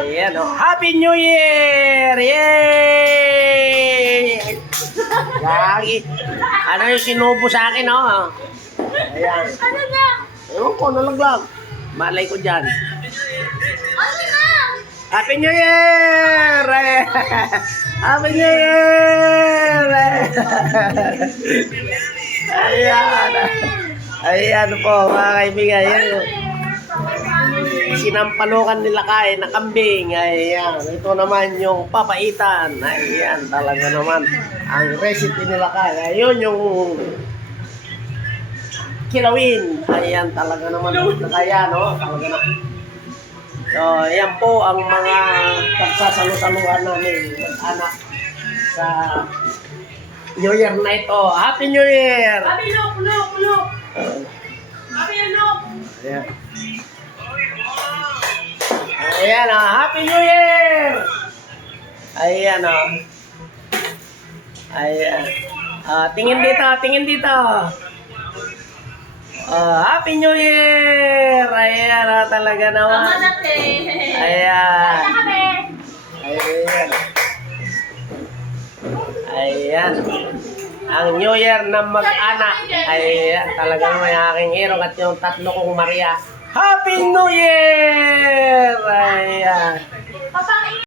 Ayan, oh. Happy New Year! Yay! Lagi. Ano yung sinubo sa akin, oh? Ayan. Ano na? Ewan ko, nalaglag. Malay ko dyan. Ano na? Happy New Year! Happy New Year! Ayan. Ayan po, mga kaibigan. Ayan. Sinampalukan nila kain na kambing. Ayan. Ito naman yung papaitan. Ayan. Talaga naman. Ang recipe nila kain. Ayun yung kilawin. Ayan. Talaga naman. Kaya, no? Talaga na. So, ayan po ang mga pagsasalo-saluhan namin mag-anak sa New Year na ito. Happy New Year! Happy look. Happy look. Ayan. Ayan, Happy New Year! Ayan, Ayan. Tingin dito. Happy New Year! Ayan, talaga naman. Tama natin. Ayan. Kaya kami. Ayan. Ayan. Ang New Year na mag-anak. Ayan, talaga naman yung aking hero at yung tatlo kong Maria. Happy New Year! Ayan. Papangin.